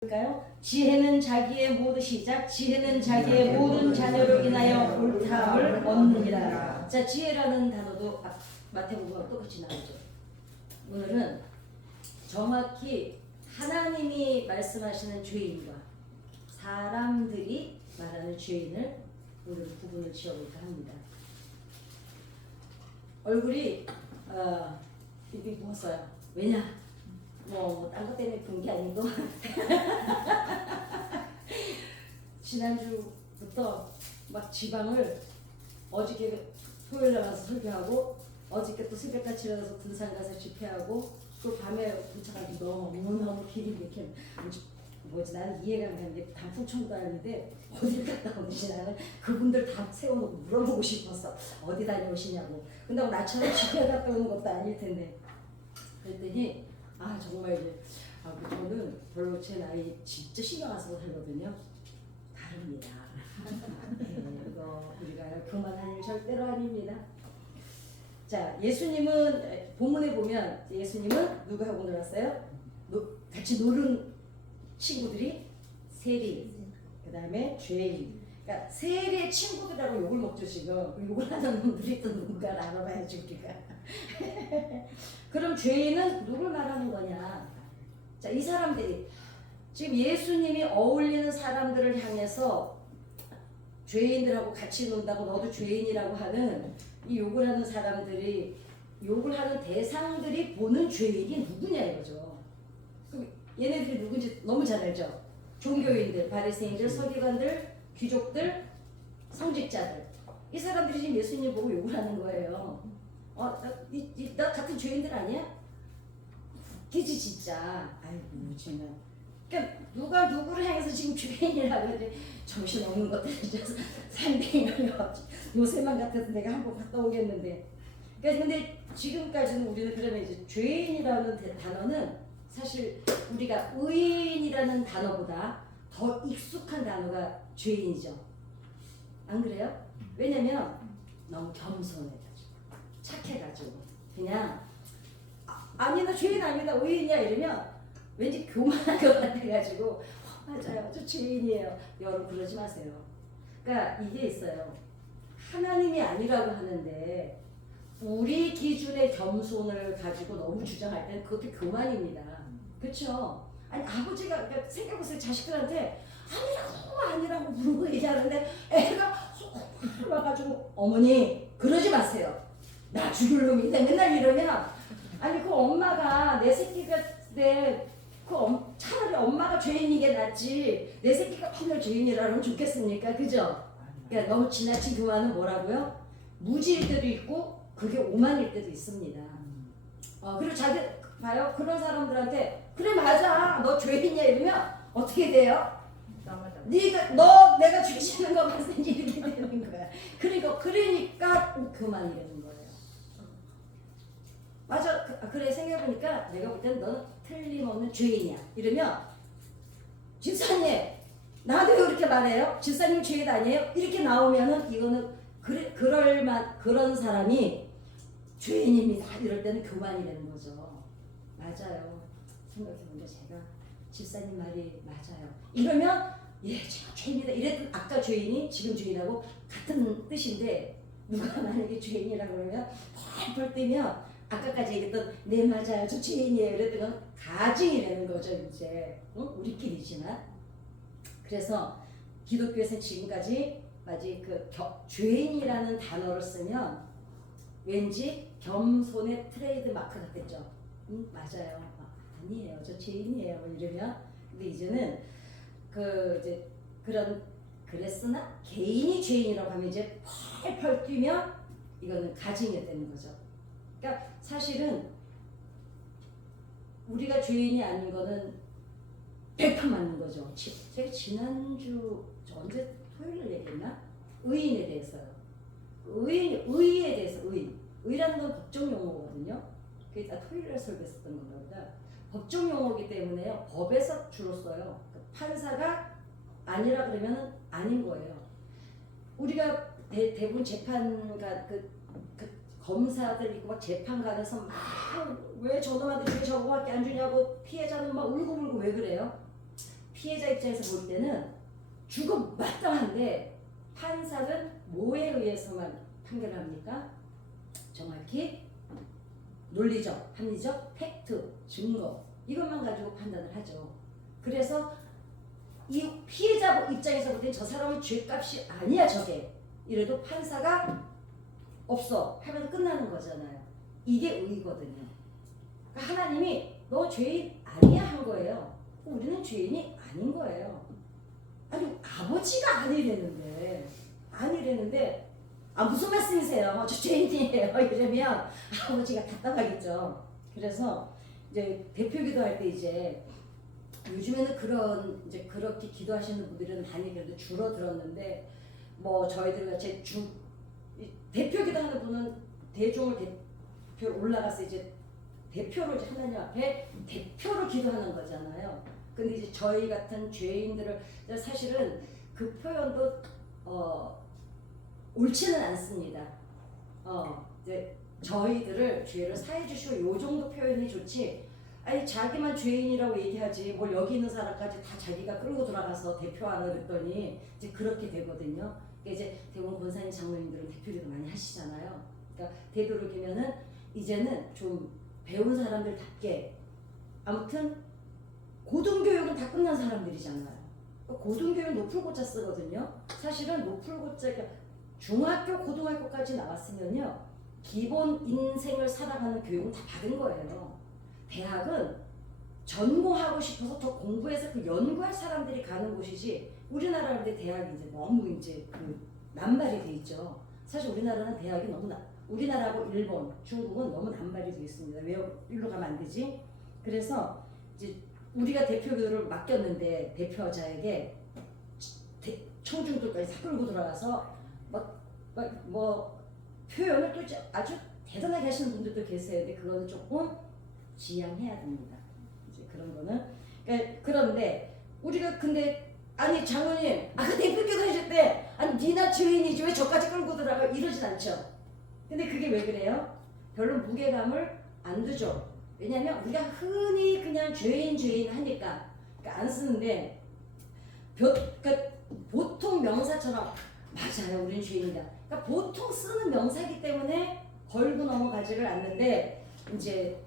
볼까요? 지혜는 자기의 모든 시작. 지혜는 자기의 모든 자녀로 인하여 옳다함을 얻느니라. 자, 지혜라는 단어도 마태복음과 똑같이 나오죠. 오늘은 정확히 하나님이 말씀하시는 죄인과 사람들이 말하는 죄인을 오늘 구분을 지어볼까 합니다. 얼굴이 이렇게 부었어요. 왜냐? 딴 것 때문에 본 게 아니고 지난주부터 막 지방을 어저께 토요일 날 가서 설교하고 어저께 또 새벽같이 일어나서 등산 가서 집회하고 또 밤에 도착하기 너무 길이 이렇게 나는 이해가 안 가는데 단풍청도 아닌데 어디 갔다 오는지 나는 그분들 다 세워놓고 물어보고 싶었어. 어디 다녀오시냐고. 근데 나처럼 집회 갔다 오는 것도 아닐 텐데 그랬더니 정말 이제 저는 별로 제 나이 진짜 신경 안 쓰고 살거든요. 다릅니다. 이거 우리가 교만할 일 절대로 아닙니다. 자, 예수님은 본문에 보면 예수님은 누구하고 놀았어요? 같이 노는 친구들이 세리, 그 다음에 죄인. 그러니까 세리의 친구들하고 욕을 먹죠 지금. 욕을 하는 놈들이 또 누군가를 알아봐야지 우리가. 그럼 죄인은 누굴 말하는 거냐? 자, 이 사람들이 지금 예수님이 어울리는 사람들을 향해서 죄인들하고 같이 논다고 너도 죄인이라고 하는 이 욕을 하는 사람들이 욕을 하는 대상들이 보는 죄인이 누구냐 이거죠. 그럼 얘네들이 누군지 너무 잘 알죠. 종교인들, 바리새인들, 서기관들, 귀족들, 성직자들. 이 사람들이 지금 예수님 보고 욕을 하는 거예요. 나 같은 죄인들 아니야? 웃기지 진짜. 아이고 정말. 그러니까 누가 누구를 향해서 지금 죄인이라고 해도 정신없는 것들 산대인이 요새만 같아도 내가 한번 갔다 오겠는데. 그러니까 근데 지금까지는 우리는 그러면 이제 죄인이라는 단어는 사실 우리가 의인이라는 단어보다 더 익숙한 단어가 죄인이죠. 안 그래요? 왜냐면 너무 겸손해가지고 착해가지고 그냥 아니 나 죄인 아니다 의인이야 이러면 왠지 교만한 것 같아가지고 맞아요 저 죄인이에요. 여러분 그러지 마세요. 그러니까 이게 있어요. 하나님이 아니라고 하는데 우리 기준의 겸손을 가지고 너무 주장할 때는 그것도 교만입니다. 그렇죠? 아니 아버지가 그러니까 생각해보세요. 자식들한테 아니라고 부르고 얘기하는데 애가 와가지고 어머니 그러지 마세요. 나 죽을 놈인데 맨날 이러면 아니 그 엄마가 내 새끼가 차라리 엄마가 죄인인 게 낫지 내 새끼가 정말 죄인이라면 좋겠습니까? 그죠? 그러니까 너무 지나친 교만은 뭐라고요? 무지일 때도 있고 그게 오만일 때도 있습니다. 그리고 자기 봐요. 그런 사람들한테 그래 맞아 너 죄인이야 이러면 어떻게 돼요? 내가 죄짓는 거 봤으니 이렇게 되는 거야. 그러니까 교만이라는 거예요. 맞아. 그래 생각해보니까 내가 볼 때는 너는 틀림없는 죄인이야. 이러면 집사님 나도 이렇게 말해요. 집사님 죄인 아니에요? 이렇게 나오면은 이거는 그런 사람이 죄인입니다. 이럴 때는 교만이라는 거죠. 맞아요. 생각해보니까 제가 집사님 말이 맞아요. 이러면 제가 죄인이다. 이랬던 아까 죄인이 지금 죄인하고 같은 뜻인데 누가 만약에 죄인이라고 그러면 펄펄 뛰면 아까까지 얘기했던 네 맞아요 저 죄인이에요 이랬던 건 가증이라는 거죠 이제 우리끼리지만. 그래서 기독교에서 지금까지 아직 죄인이라는 단어를 쓰면 왠지 겸손의 트레이드 마크 같겠죠. 맞아요. 아니에요 저 죄인이에요 이러면. 근데 이제는 그랬으나 개인이 죄인이라고 하면 이제 펄펄 뛰면 이거는 가증이 되는 거죠. 그러니까 사실은 우리가 죄인이 아닌 거는 100% 맞는 거죠. 제가 지난주 언제 토요일에 얘기했나? 의인에 대해서요. 의에 대해서 의라는 건 법정 용어거든요. 그게 다 토요일에 설교했었던 건가 보다. 법정 용어이기 때문에요. 법에서 주로 써요. 판사가 아니라 그러면 아닌 거예요. 우리가 대부분 재판가 검사들 있고 막 재판관에서 막 왜 저놈한테 왜 저거밖에 안 주냐고 피해자는 막 울고불고 왜 그래요? 피해자 입장에서 볼 때는 죽음 마땅한데 판사는 뭐에 의해서만 판결을 합니까? 정확히 논리적, 합리적, 팩트, 증거 이것만 가지고 판단을 하죠. 그래서 이 피해자 입장에서 볼 때 저 사람은 죄값이 아니야 저게 이래도 판사가 없어 하면 끝나는 거잖아요. 이게 의거든요. 그러니까 하나님이 너 죄인 아니야 한 거예요. 우리는 죄인이 아닌 거예요. 아니 아버지가 아니래는데 무슨 말씀이세요? 저 죄인이에요. 이러면 아버지가 답답하겠죠. 그래서 이제 대표기도 할 때 이제 요즘에는 그런 이제 그렇게 기도하시는 분들은 많이 그래도 줄어들었는데 뭐 저희들 같이 대표기도 하는 분은 대종을 대표 올라가서 이제 대표로 이제 하나님 앞에 대표로 기도하는 거잖아요. 근데 이제 저희 같은 죄인들을 사실은 그 표현도 옳지는 않습니다. 이제 저희들을 죄를 사해 주시고 요 정도 표현이 좋지. 아니 자기만 죄인이라고 얘기하지 뭘 여기 있는 사람까지 다 자기가 끌고 들어가서 대표하라 그랬더니 이제 그렇게 되거든요. 그러니까 이제 대부분 권사님 장로님들은 대표기도 많이 하시잖아요. 그러니까 되도록이면은 이제는 좀 배운 사람들답게 아무튼 고등교육은 다 끝난 사람들이잖아요. 고등교육 노풀고자 쓰거든요. 사실은 노풀고자 중학교 고등학교까지 나왔으면요 기본 인생을 살아가는 교육은 다 받은 거예요. 대학은 전공하고 싶어서 더 공부해서 그 연구할 사람들이 가는 곳이지 우리나라 근데 대학이 이제 너무 이제 그 남발이 돼 있죠. 사실 우리나라는 대학이 너무 우리나라하고 일본, 중국은 너무 남발이 돼 있습니다. 왜 일로 가면 안 되지? 그래서 이제 우리가 대표교를 맡겼는데 대표자에게 청중들까지 다 끌고 들어가서 뭐 표현을 또 아주 대단하게 하시는 분들도 계세요. 근데 그거는 조금 지양해야 됩니다. 이제 그런 거는 그런데 우리가 근데 아니 장로님 그 대표교도 하실 때 아니 니나 죄인이지 왜 저까지 끌고 들어가 이러진 않죠. 근데 그게 왜 그래요? 별로 무게감을 안 두죠. 왜냐하면 우리가 흔히 그냥 죄인 하니까 그러니까 안 쓰는데 그러니까 보통 명사처럼 맞아요 우린 죄인이다. 그러니까 보통 쓰는 명사이기 때문에 걸고 넘어가지를 않는데 이제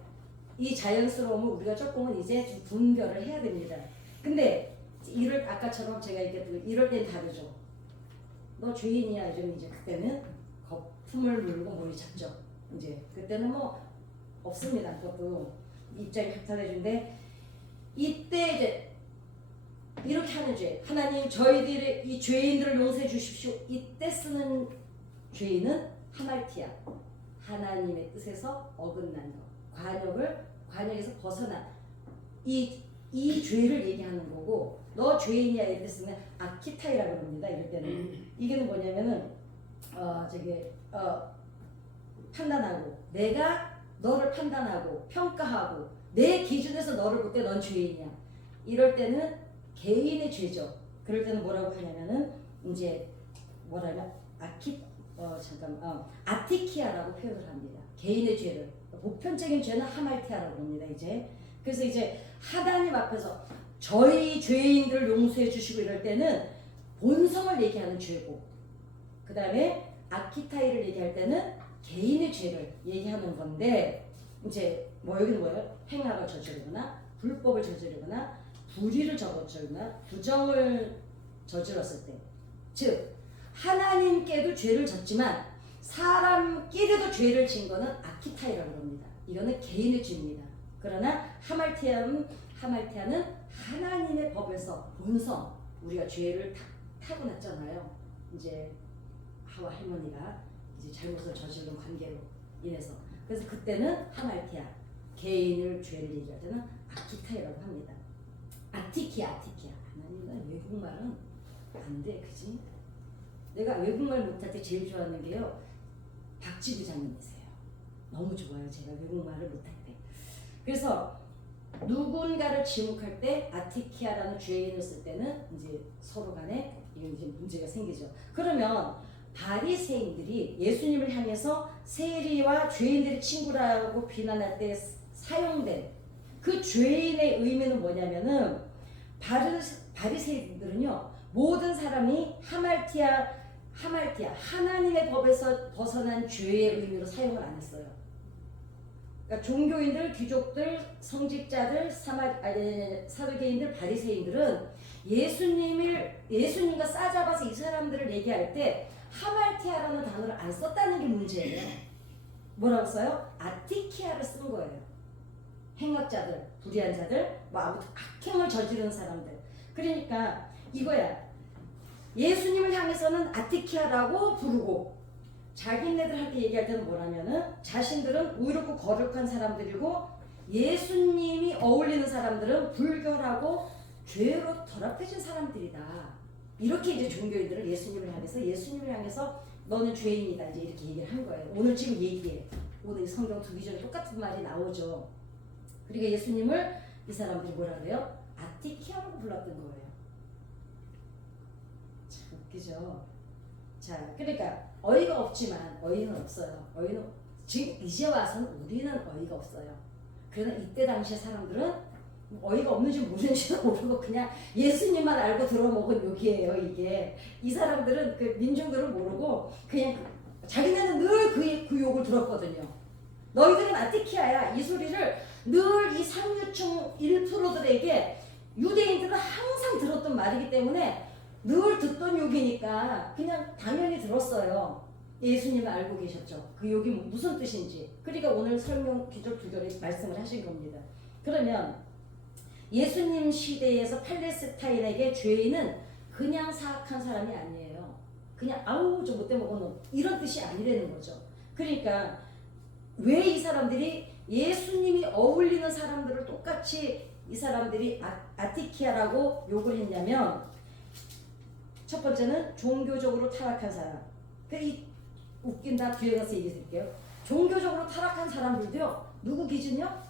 이 자연스러움을 우리가 조금은 이제 좀 분별을 해야 됩니다. 근데 이럴 아까처럼 제가 이럴 땐 다르죠. 너 죄인이야 이러면 이제 그때는 거품을 물고 머리 잡죠. 이제 그때는 뭐 없습니다. 그것도 입장이 박탈해준데 이때 이제 이렇게 하는 죄 하나님 저희들의 이 죄인들을 용서해 주십시오. 이때 쓰는 죄인은 하말티아 하나님의 뜻에서 어긋난 것 관역에서 벗어난 이 죄를 얘기하는 거고 너 죄인이야 이럴 때 쓰면 아키타이라고 합니다. 이럴 때는 이게는 뭐냐면은 판단하고 내가 너를 판단하고 평가하고 내 기준에서 너를 볼 때 넌 죄인이야. 이럴 때는 개인의 죄죠. 그럴 때는 뭐라고 하냐면은 이제 뭐라냐 아티키아라고 표현을 합니다. 개인의 죄를 보편적인 죄는 하말티아라고 합니다. 이제 그래서 이제 하나님 앞에서 저희 죄인들을 용서해 주시고 이럴 때는 본성을 얘기하는 죄고 그 다음에 아키타이를 얘기할 때는 개인의 죄를 얘기하는 건데 이제 뭐 여기는 뭐예요? 행악을 저지르거나 불법을 저지르거나 불의를 저지르거나 부정을 저질렀을 때 즉 하나님께도 죄를 졌지만 사람끼리도 죄를 진 거는 아키타이라고 합니다. 이거는 개인의 죄입니다. 그러나 하말티아는 하나님의 법에서 본성 우리가 죄를 타고났잖아요. 이제 하와 할머니가 이제 잘못을 저지른 관계로 인해서 그래서 그때는 하말티아 개인을 죄를 얘기할 때는 아키타이라고 합니다. 아티키아 하나님은 외국말은 안 돼 그지? 내가 외국말 못할 때 제일 좋아하는 게요 박지 부장님이세요. 너무 좋아요. 제가 외국말을 못할 때. 그래서 누군가를 지목할 때 아티키아라는 죄인을 쓸 때는 이제 서로 간에 이제 문제가 생기죠. 그러면 바리새인들이 예수님을 향해서 세리와 죄인들의 친구라고 비난할 때 사용된 그 죄인의 의미는 뭐냐면은 바리새인들은요 모든 사람이 하말티아 하나님의 법에서 벗어난 죄의 의미로 사용을 안 했어요. 그러니까 종교인들, 귀족들, 성직자들, 사두개인들, 바리새인들은 예수님과 싸잡아서 이 사람들을 얘기할 때 하말티아라는 단어를 안 썼다는 게 문제예요. 뭐라고 써요? 아티키아를 쓴 거예요. 행악자들, 불의한 자들, 뭐 아무튼 악행을 저지르는 사람들. 그러니까 이거야. 예수님을 향해서는 아티키아라고 부르고 자기네들한테 얘기할 때는 뭐라면은 자신들은 의롭고 거룩한 사람들이고 예수님이 어울리는 사람들은 불결하고 죄로 더럽혀진 사람들이다. 이렇게 이제 종교인들은 예수님을 향해서 너는 죄인이다 이제 이렇게 얘기를 한 거예요. 오늘 지금 얘기해. 오늘 성경 두 기전에 똑같은 말이 나오죠. 그러니까 예수님을 이 사람들이 뭐라 그래요? 아티키아라고 불렀던 거예요. 참 웃기죠. 자, 그러니까 어이가 없지만 어이는 없어요. 어이는 지금 이제 와서는 우리는 어이가 없어요. 그러나 이때 당시에 사람들은 어이가 없는지 모르는지도 모르고 그냥 예수님만 알고 들어먹은 욕이에요. 이게 이 사람들은 그 민중들은 모르고 그냥 자기네는 늘 그 욕을 들었거든요. 너희들은 아티키아야. 이 소리를 늘 이 상류층 1%들에게 유대인들은 항상 들었던 말이기 때문에 늘 듣던 욕이니까 그냥 당연히 들었어요. 예수님을 알고 계셨죠. 그 욕이 무슨 뜻인지. 그러니까 오늘 설명 기절 두절에 말씀을 하신 겁니다. 그러면 예수님 시대에서 팔레스타인에게 죄인은 그냥 사악한 사람이 아니에요. 그냥 아우 저 못돼 먹은 놈 이런 뜻이 아니라는 거죠. 그러니까 왜 이 사람들이 예수님이 어울리는 사람들을 똑같이 이 사람들이 아티키아라고 욕을 했냐면 첫 번째는 종교적으로 타락한 사람. 이 웃긴다 뒤에 가서 얘기해 드릴게요. 종교적으로 타락한 사람들도요. 누구 기준이요?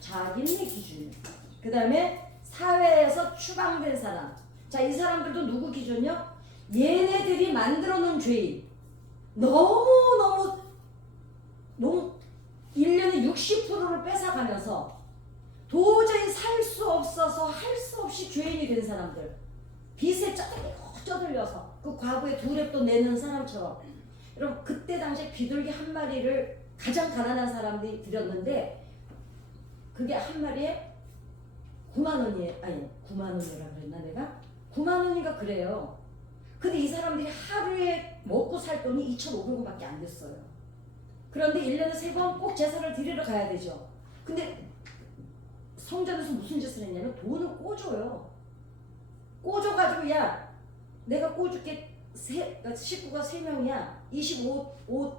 자기네 기준이요. 그 다음에 사회에서 추방된 사람. 자, 이 사람들도 누구 기준이요? 얘네들이 만들어 놓은 죄인. 너무 1년에 60%를 뺏어가면서 도저히 살 수 없어서 할 수 없이 죄인이 된 사람들. 빚에 쩌들려서 그 과거에 두 랩도 내는 사람처럼. 여러분 그때 당시에 비둘기 한 마리를 가장 가난한 사람들이 드렸는데 그게 한 마리에 9만 원이에요. 아니 9만 원이라 그랬나 내가? 9만 원인가 그래요. 근데 이 사람들이 하루에 먹고 살 돈이 2,500원밖에 안 됐어요. 그런데 1년에 3번 꼭 제사를 드리러 가야 되죠. 근데 성전에서 무슨 짓을 했냐면 돈을 꿔줘요. 꿔줘가지고 야 내가 꿔줄게 식구가 3명이야. 25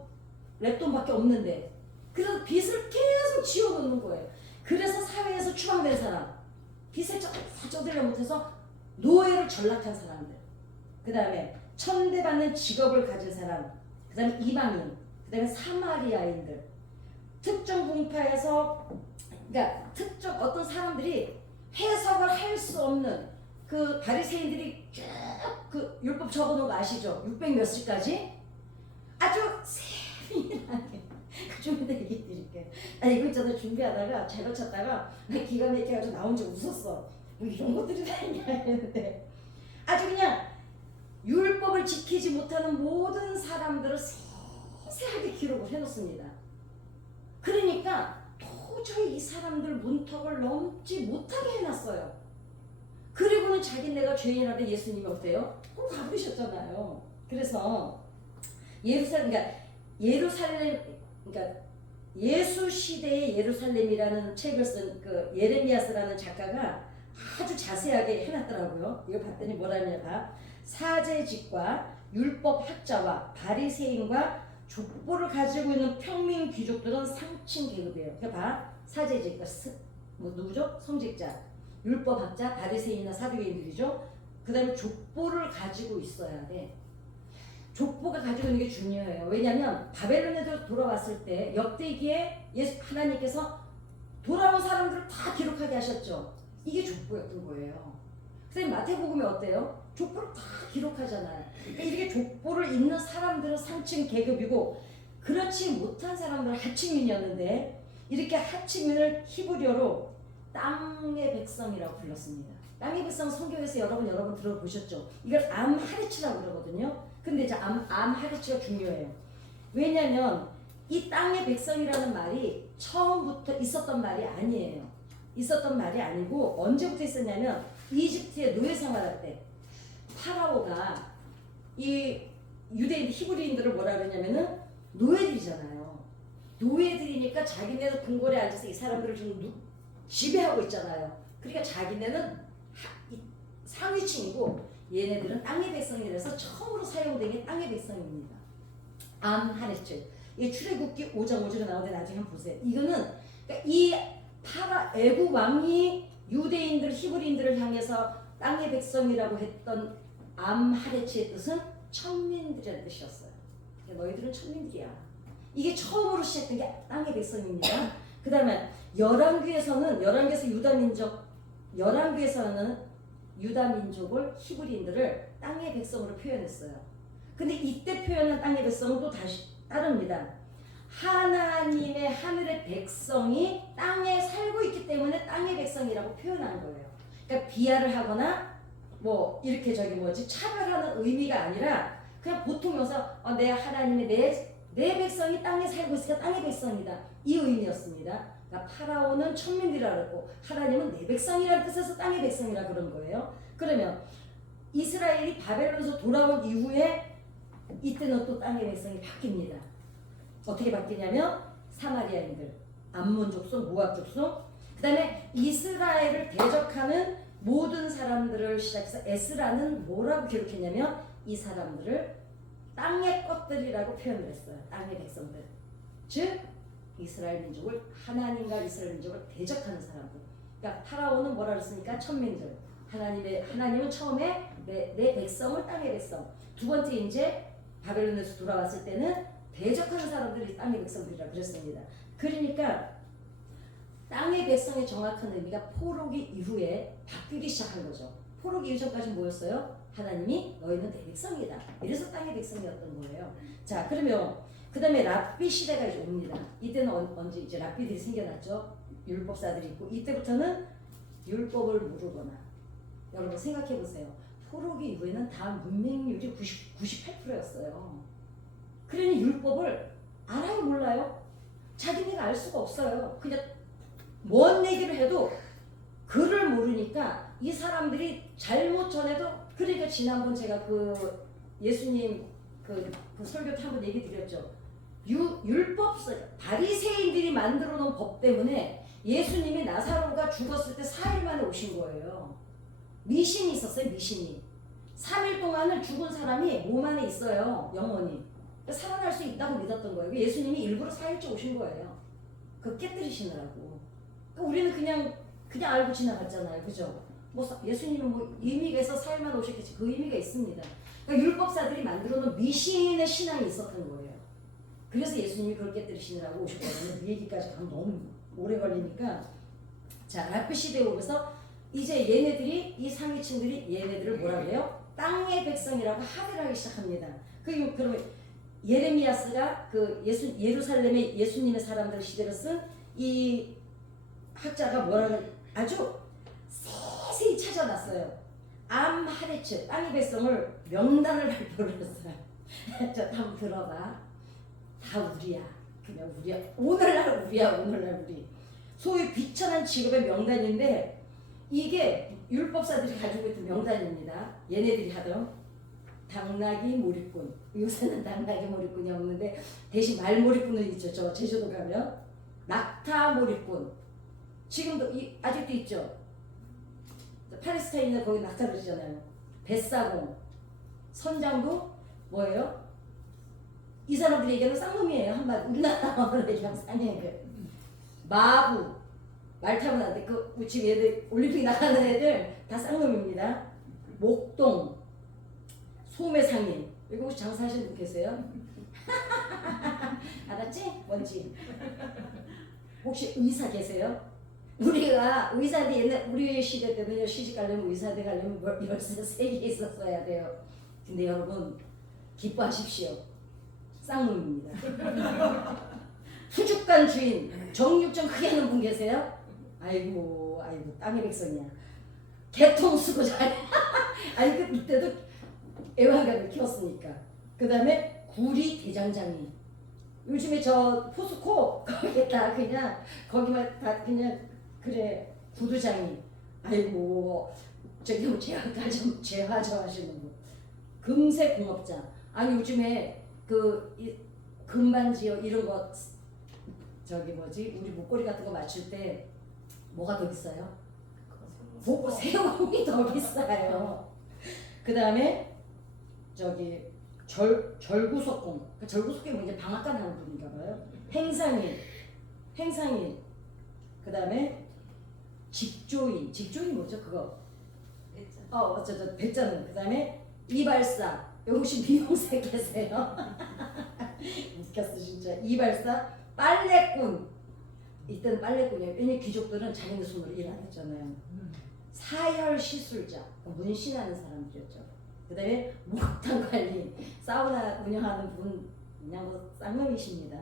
랩돈밖에 없는데 그래서 빚을 계속 지어놓는 거예요. 그래서 사회에서 추방된 사람 빚을 쩌들려 못해서 노예로 전락한 사람들 그 다음에 천대받는 직업을 가진 사람 그 다음에 이방인 그 다음에 사마리아인들 특정 분파에서 그러니까 특정 어떤 사람들이 해석을 할 수 없는 그 바리새인들이 쭉 그 율법 적어놓은 거 아시죠? 600 몇 시까지 아주 세밀하게 좀 이따 얘기해 드릴게요. 나 이거 있잖아 준비하다가 잘 고쳤다가 기가 막혀가지고 나 혼자 웃었어. 뭐 이런 것들이 다 있냐 했는데 아주 그냥 율법을 지키지 못하는 모든 사람들을 세세하게 기록을 해놓습니다. 그러니까 도저히 이 사람들 문턱을 넘지 못하게 해놨어요. 그리고는 자기네가 죄인한테 예수님이 어때요? 가버리셨잖아요. 그래서 그러니까 예수 시대의 예루살렘이라는 책을 쓴 그 예레미야스라는 작가가 아주 자세하게 해놨더라고요. 이거 봤더니 뭐라냐 봐. 사제직과 율법 학자와 바리새인과 족보를 가지고 있는 평민 귀족들은 상층 계급이에요. 그러니까 봐. 사제직, 뭐 누구죠? 성직자, 율법학자, 바리새인이나 사두개인들이죠. 그 다음에 족보를 가지고 있어야 돼. 족보가 가지고 있는 게 중요해요. 왜냐하면 바벨론에서 돌아왔을 때 역대기에 하나님께서 돌아온 사람들을 다 기록하게 하셨죠. 이게 족보였던 거예요. 선생님 마태복음이 어때요? 족보를 다 기록하잖아요. 그러니까 이렇게 족보를 읽는 사람들은 상층 계급이고 그렇지 못한 사람들은 하층민이었는데 이렇게 하층민을 히브리어로 땅의 백성이라고 불렀습니다. 땅의 백성 성경에서 여러 번 들어보셨죠? 이걸 암하레츠라고 그러거든요. 근데 이제 암하레츠가 중요해요. 왜냐하면 이 땅의 백성이라는 말이 처음부터 있었던 말이 아니에요. 있었던 말이 아니고 언제부터 있었냐면 이집트의 노예 생활할 때 파라오가 이 유대인 히브리인들을 뭐라 그러냐면은 노예들이잖아요. 노예들이니까 자기네는 궁궐에 앉아서 이 사람들을 좀 지배하고 있잖아요. 그러니까 자기네는 상위층이고 얘네들은 땅의 백성이라서 처음으로 사용된 게 땅의 백성입니다. 암하레츠. 이게 출애굽기 5장 5절에 나오는데 나중에 한번 보세요. 이거는 그러니까 이 애굽 왕이 유대인들 히브리인들을 향해서 땅의 백성이라고 했던 암하레츠의 뜻은 천민들이라는 뜻이었어요. 그러니까 너희들은 천민들이야. 이게 처음으로 시작된 게 땅의 백성입니다. 그 다음에 열왕기에서는 유다민족을 히브리인들을 땅의 백성으로 표현했어요. 근데 이때 표현한 땅의 백성은 또 다시 따릅니다. 하나님의 하늘의 백성이 땅에 살고 있기 때문에 땅의 백성이라고 표현한 거예요. 그러니까 비하를 하거나 뭐 이렇게 차별하는 의미가 아니라 그냥 보통 여기서 내 하나님의 내 백성이 땅에 살고 있으니까 땅의 백성이다, 이 의미였습니다. 그러니까 파라오는 천민들이라 그랬고 하나님은 내 백성이라는 뜻에서 땅의 백성이라 그런 거예요. 그러면 이스라엘이 바벨론에서 돌아온 이후에 이때는 또 땅의 백성이 바뀝니다. 어떻게 바뀌냐면 사마리아인들, 암몬 족속, 모압 족속, 그 다음에 이스라엘을 대적하는 모든 사람들을 시작해서 에스라는 뭐라고 기록했냐면 이 사람들을 땅의 것들이라고 표현을 했어요. 땅의 백성들. 즉 이스라엘 민족을, 하나님과 이스라엘 민족을 대적하는 사람들. 그러니까 파라오는 뭐라 그랬습니까? 천민들. 하나님은 처음에 내 백성을 땅의 백성. 두 번째 이제 바벨론에서 돌아왔을 때는 대적하는 사람들이 땅의 백성들이라 그랬습니다. 그러니까 땅의 백성의 정확한 의미가 포로기 이후에 바뀌기 시작한 거죠. 포로기 이전까지 뭐였어요? 하나님이 너희는 내 백성이다. 이래서 땅의 백성이었던 거예요. 자, 그러면 그 다음에 랍비 시대가 이제 옵니다. 이때는 언제 이제 랍비들이 생겨났죠. 율법사들이 있고 이때부터는 율법을 모르거나, 여러분 생각해 보세요. 포로기 이후에는 다 문맹률이 98%였어요. 그러니 율법을 알아요, 몰라요? 자기네가 알 수가 없어요. 그냥 뭔 얘기를 해도 글을 모르니까 이 사람들이 잘못 전해도, 그러니까 지난번 제가 그 예수님 그 설교 때 한번 얘기 드렸죠. 율법서 바리새인들이 만들어 놓은 법 때문에 예수님이 나사로가 죽었을 때 4일 만에 오신 거예요. 미신이 있었어요, 미신이. 3일 동안은 죽은 사람이 몸 안에 있어요, 영원히. 살아날 수 있다고 믿었던 거예요. 예수님이 일부러 4일째 오신 거예요. 그거 깨뜨리시느라고. 그러니까 우리는 그냥 알고 지나갔잖아요, 그죠? 뭐 예수님은 뭐 의미가 있어 4일만 오셨겠지. 그 의미가 있습니다. 그러니까 율법사들이 만들어놓은 미신의 신앙이 있었던 거예요. 그래서 예수님이 그걸 깨뜨리시느라고 오셨거든요. 이 얘기까지 가면 너무 오래 걸리니까. 자, 랍비 시대에 오면서 이제 얘네들이, 이 상위층들이 얘네들을 뭐라 그래요? 땅의 백성이라고 하대를 하기 시작합니다. 그러면 예레미야스가 그 예루살렘의 예수님의 사람들 시대로 쓴 이 학자가 뭐라고 아주 세세히 찾아놨어요. 암하레츠, 땅의 백성을 명단을 발표를 했어요. 자, 한번 들어봐. 다 우리야. 그냥 우리야. 오늘날 우리야. 오늘날 우리. 소위 비천한 직업의 명단인데 이게 율법사들이 가지고 있던 명단입니다. 얘네들이 하던 당나귀 몰입꾼. 요새는 당나귀 몰입꾼이 없는데 대신 말 몰입꾼은 있죠. 저 제주도 가면 낙타 몰입꾼. 지금도 아직도 있죠. 팔레스타인은 거기 낙타 그러잖아요. 뱃사공. 선장도 뭐예요? 이 사람들이 얘기하는 쌍놈이에요. 한마디 우리나라 얘기하면 쌍놈이에요. 마부. 말 타고 나는데 그 지금 얘들 올림픽 나가는 애들 다 쌍놈입니다. 목동. 소매상인. 여기 혹시 장사하시는 분 계세요? 알았지? 뭔지. 혹시 의사 계세요? 우리가 의사들 옛날 우리 시대 때는요, 시집 가려면 의사대 가려면 열쇠 3개 있었어야 돼요. 근데 여러분 기뻐하십시오. 쌍놈입니다. 수족관 주인, 정육점 크게 하는 분 계세요? 아이고 땅의 백성이야. 개통 쓰고 잘. 아니 이때도 애완견을 키웠으니까. 그 다음에 구리 대장장이. 요즘에 저 포스코 거기다 그냥 거기만 다 그냥 그래 구두장이. 아이고 저기 뭐 재화점 하시는 분. 금색 공업자. 아니 요즘에 금반지요 이런 거 저기 뭐지 우리 목걸이 같은 거 맞출 때 뭐가 더 비싸요? 세금이 더 비싸요. 그 다음에 저기 절구석공. 절구석공이 이제 방앗간 하는 분인가 봐요. 행상인. 그 다음에 직조인. 직조인 뭐죠 그거? 저 배짜는. 그 다음에 이발사. 여기 혹시 미용사 계세요? 웃겼어 진짜. 이발사. 빨래꾼. 이때는 빨래꾼이에요. 왜냐면 귀족들은 자기네 손으로 일 안 했잖아요. 사혈시술자. 문신하는 사람들이었죠. 그 다음에 목욕탕 관리. 사우나 운영하는 분. 그냥 뭐 쌍놈이십니다.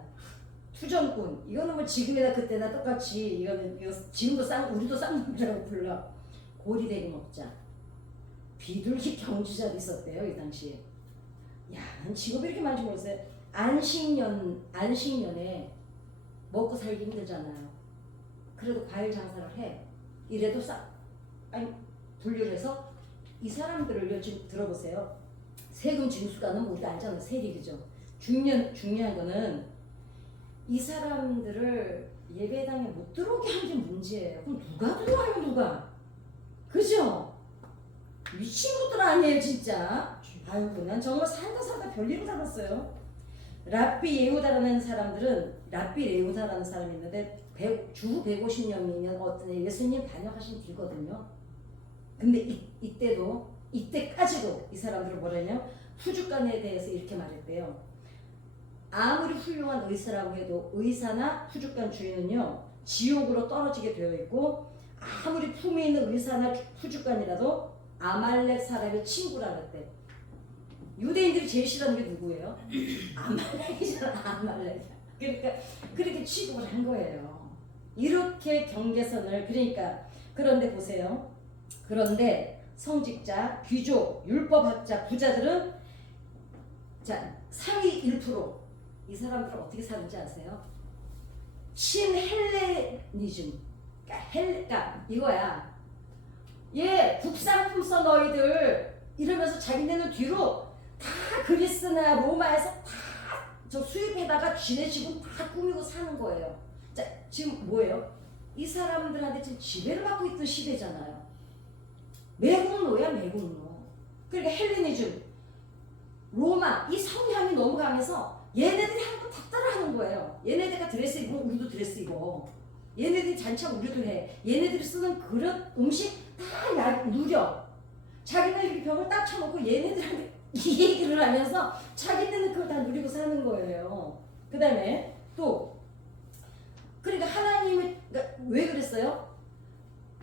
투정꾼. 이거는 뭐 지금이나 그때나 똑같이 이거 지금도 우리도 쌍놈이라고 불러. 고리대금업자. 비둘기 경주자도 있었대요 이 당시에. 야, 난 직업이 이렇게 많은지 몰랐어요. 안식년에 먹고 살기 힘들잖아요. 그래도 과일 장사를 해. 이래도 분류를 해서 이 사람들을 지금 들어보세요. 세금 징수가는 우리가 알잖아요. 세리그죠. 중요한 거는 이 사람들을 예배당에 못 들어오게 하는 게 문제예요. 그럼 누가 들어와요 누가? 그죠? 미친 것들 아니에요 진짜. 아이고 난 정말 살다 별일을 살았어요. 랍비 예후다라는 사람들은 랍비 예후다라는 사람이 있는데 주 150년이면 어떤 예수님 반역하신 뒤거든요. 근데 이때까지도 이 사람들은 뭐라 했냐면 후주간에 대해서 이렇게 말했대요. 아무리 훌륭한 의사라고 해도 의사나 후주간 주인은요 지옥으로 떨어지게 되어 있고 아무리 품위 있는 의사나 후주간이라도 아말렉 사람의 친구라 그랬대. 유대인들이 제일 싫어하는 게 누구예요? 아말렉이잖아. 아말렉. 그러니까 그렇게 취급을 한 거예요. 이렇게 경계선을. 그러니까 그런데 보세요. 그런데 성직자, 귀족, 율법학자, 부자들은 자 상위 1%. 이 사람들은 어떻게 사는지 아세요? 친헬레니즘. 그러니까 이거야. 국산품 써 너희들 이러면서 자기네는 뒤로 다 그리스나 로마에서 다 저 수입해다가 지네 집은 다 꾸미고 사는 거예요. 자 지금 뭐예요? 이 사람들한테 지금 지배를 받고 있던 시대잖아요. 매국노야 매국노. 그러니까 헬레니즘, 로마 이 성향이 너무 강해서 얘네들이 하는 거 다 따라하는 거예요. 얘네들가 드레스 입으면 우리도 드레스 입어. 얘네들이 잔치하면 우리도 해. 얘네들이 쓰는 그릇, 음식 다 누려. 자기는 이렇게 벽을 딱 쳐놓고 얘네들한테 이 얘기를 하면서 자기네는 그걸 다 누리고 사는 거예요. 그 다음에 또 그러니까 하나님이 왜 그랬어요?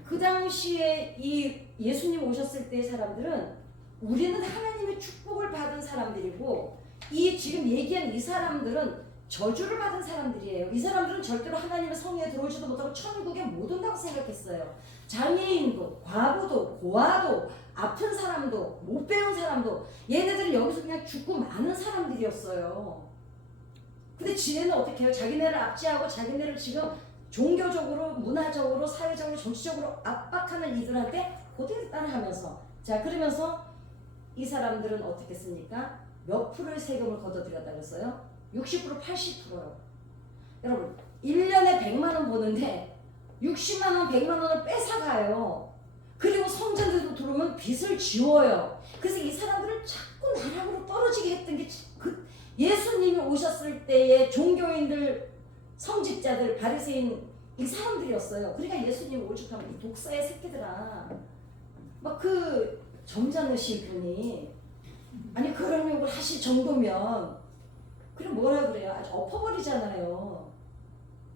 그 당시에 이 예수님 오셨을 때의 사람들은 우리는 하나님의 축복을 받은 사람들이고 이 지금 얘기한 이 사람들은 저주를 받은 사람들이에요. 이 사람들은 절대로 하나님의 성회에 들어오지도 못하고 천국에 못 온다고 생각했어요. 장애인도, 과부도, 고아도, 아픈 사람도, 못 배운 사람도 얘네들은 여기서 그냥 죽고 마는 사람들이었어요. 근데 지네는 어떻게 해요? 자기네를 압제하고 자기네를 지금 종교적으로, 문화적으로, 사회적으로, 정치적으로 압박하는 이들한테 그대로 따라하면서 자 그러면서 이 사람들은 어떻게 했습니까? 몇 프로의 세금을 걷어들였다고 했어요? 60% 80%요. 여러분 1년에 100만 원 버는데 60만 원 100만 원을 뺏어가요. 그리고 성전들도 들어오면 빚을 지워요. 그래서 이 사람들을 자꾸 나락으로 떨어지게 했던 게 그 예수님이 오셨을 때의 종교인들, 성직자들, 바리새인 이 사람들이었어요. 그러니까 예수님 오죽하면 이 독사의 새끼들아 막 그 점잖으신 분이 아니 그런 욕을 하실 정도면 그럼 뭐라 그래요? 아주 엎어버리잖아요.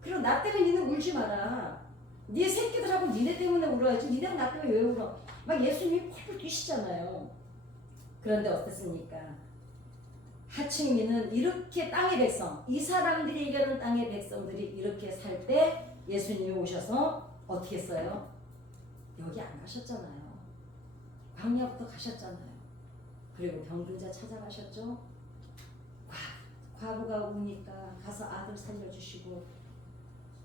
그럼 나 때문에 니는 울지 마라. 네 새끼들하고 니네 때문에 울어야지. 니네가 나 때문에 왜 울어? 막 예수님이 펄펄 뛰시잖아요. 그런데 어땠습니까? 하층민은 이렇게 땅의 백성, 이 사람들이 얘기하는 땅의 백성들이 이렇게 살 때 예수님이 오셔서 어떻게 했어요? 여기 안 가셨잖아요. 광야부터 가셨잖아요. 그리고 병든 자 찾아가셨죠. 과부가 우니까 가서 아들 살려주시고,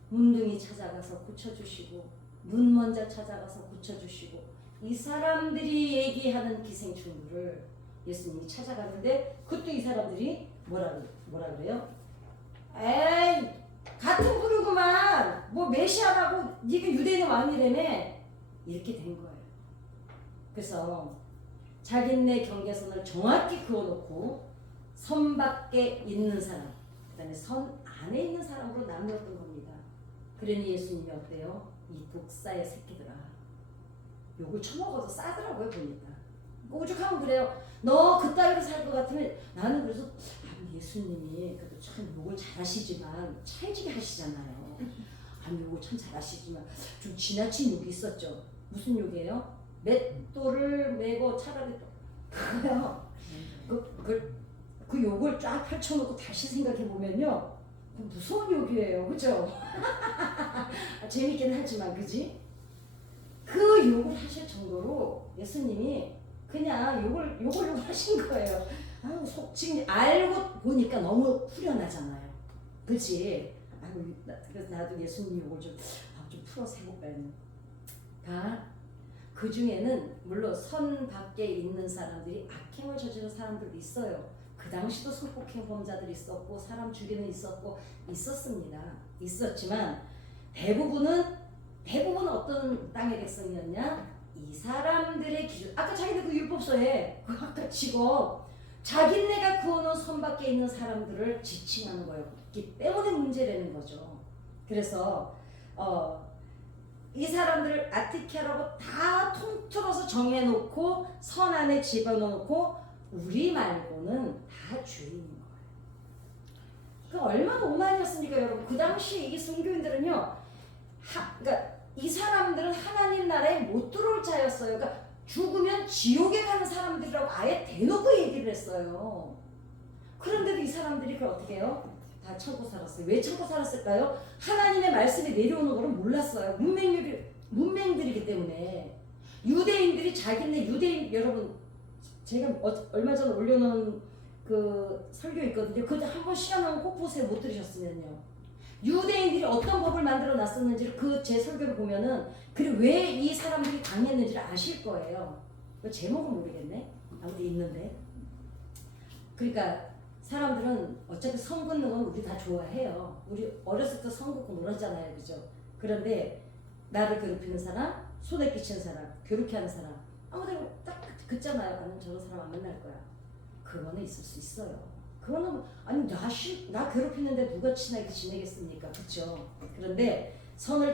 문둥이 찾아가서 고쳐주시고, 눈먼 자 찾아가서 고쳐주시고, 이 사람들이 얘기하는 기생충들을 예수님이 찾아가는데, 그것도 이 사람들이 뭐라 그래요? 에이, 같은 부류구만. 뭐 메시아라고 네가 유대인의 왕이라며. 이렇게 된 거예요. 그래서 자기네 경계선을 정확히 그어놓고 선 밖에 있는 사람, 그 다음에 선 안에 있는 사람으로 나누었던 겁니다. 그러니 예수님이 어때요? 이 독사의 새끼들아, 욕을 처먹어도 싸더라고요. 보니까 오죽하면 그래요. 너 그따위로 살 것 같으면. 나는 그래서 예수님이 그래도 참 욕을 잘하시지만 찰지게 하시잖아요. 욕을 참 잘하시지만 좀 지나친 욕이 있었죠. 무슨 욕이에요? 맷돌을 메고 차라리 그거요. 그 욕을 쫙 펼쳐놓고 다시 생각해 보면요, 무서운 욕이에요, 그죠? 재밌긴 하지만, 그지? 그 욕을 하실 정도로 예수님이 그냥 욕을 하신 거예요. 속칭 알고 보니까 너무 후련하잖아요, 그치? 그래서 나도 예수님 욕을 좀 풀어서 해볼까요? 그 중에는 물론 선 밖에 있는 사람들이 악행을 저지른 사람들도 있어요. 그 당시도 성폭행 범자들이 있었고, 사람 죽이는 있었습니다. 있었지만 대부분은 어떤 땅의 백성이었냐? 이 사람들의 기준. 아까 자기네 그 율법서에 그 아까 치고 자기네가 그어놓은 선 밖에 있는 사람들을 지칭하는 거였기 때문에 문제라는 거죠. 그래서 이 사람들을 어떻게 하라고 다 통틀어서 정해놓고 선 안에 집어넣고 우리 말고는 다 주인인 거예요. 그 얼마나 오만이었습니까, 여러분? 그 당시 이 순교인들은요, 그러니까 이 사람들은 하나님 나라에 못 들어올 자였어요. 그러니까 죽으면 지옥에 가는 사람들이라고 아예 대놓고 얘기를 했어요. 그런데도 이 사람들이 그걸 어떻게 해요? 다 참고 살았어요. 왜 참고 살았을까요? 하나님의 말씀이 내려오는 거를 몰랐어요. 문맹들이기 때문에. 유대인들이 자기네 유대인, 여러분 제가 얼마 전에 올려놓은 그 설교 있거든요. 그거 한번 시간 나면 꼭 보세요. 못 들으셨으면요. 유대인들이 어떤 법을 만들어 놨었는지를 그 제 설교를 보면은, 그리고 왜 이 사람들이 강했는지를 아실 거예요. 그 제목은 모르겠네. 아무튼 있는데. 그러니까 사람들은 어차피 선 긋는 건 우리 다 좋아해요. 우리 어렸을 때 선 긋고 놀았잖아요, 그죠? 그런데 나를 괴롭히는 사람, 손해 끼치는 사람, 괴롭게 하는 사람, 아무데나 딱 긋잖아요. 나는 저런 사람 안 만날 거야. 그거는 있을 수 있어요. 그거는 아니 나 괴롭히는데 누가 친하게 지내겠습니까, 그렇죠? 그런데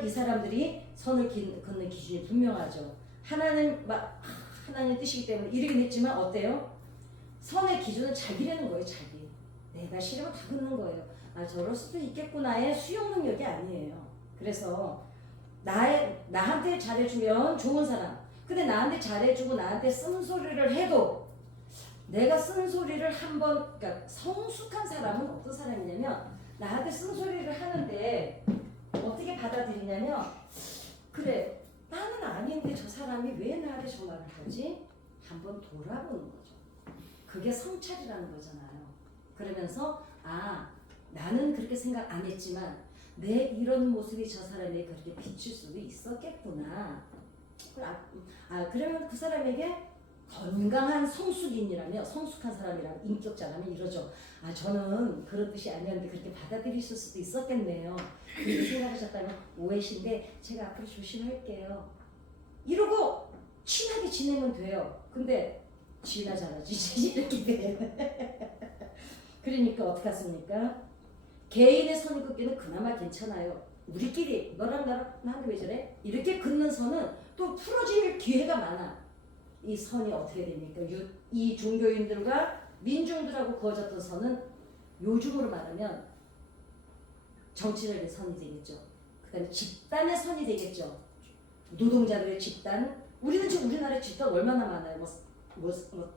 이 사람들이 선을 긋는 기준이 분명하죠. 하나님 뜻이기 때문에 이르긴 했지만 어때요? 선의 기준은 자기라는 거예요, 자기. 내가 싫으면 다 긋는 거예요. 저럴 수도 있겠구나의 수용 능력이 아니에요. 그래서 나한테 잘해주면 좋은 사람. 근데 나한테 잘해주고 나한테 쓴소리를 해도, 내가 쓴소리를 한번, 그러니까 성숙한 사람은 어떤 사람이냐면, 나한테 쓴소리를 하는데 어떻게 받아들이냐면, 그래, 나는 아닌데 저 사람이 왜 나한테 저 말을 하지? 한번 돌아보는 거죠. 그게 성찰이라는 거잖아요. 그러면서 나는 그렇게 생각 안 했지만 내 이런 모습이 저 사람에게 그렇게 비칠 수도 있었겠구나. 그러면 그 사람에게 건강한 성숙인이라며, 성숙한 사람이라면, 인격자라면 이러죠. 저는 그런 뜻이 아니었는데 그렇게 받아들이실 수도 있었겠네요. 그렇게 생각하셨다면 오해신데 제가 앞으로 조심할게요. 이러고 친하게 지내면 돼요. 근데 지나 잘하지 이렇게 돼. 그러니까 어떻게 하십니까? 개인의 선 긋기는 그나마 괜찮아요. 우리끼리 너랑 나한테 왜 저래? 이렇게 긋는 선은 또 풀어질 기회가 많아. 이 선이 어떻게 됩니까? 이 종교인들과 민중들하고 그어졌던 선은 요즘으로 말하면 정치적인 선이 되겠죠. 그 다음에 집단의 선이 되겠죠. 노동자들의 집단. 우리는 지금 우리나라에 집단 얼마나 많아요.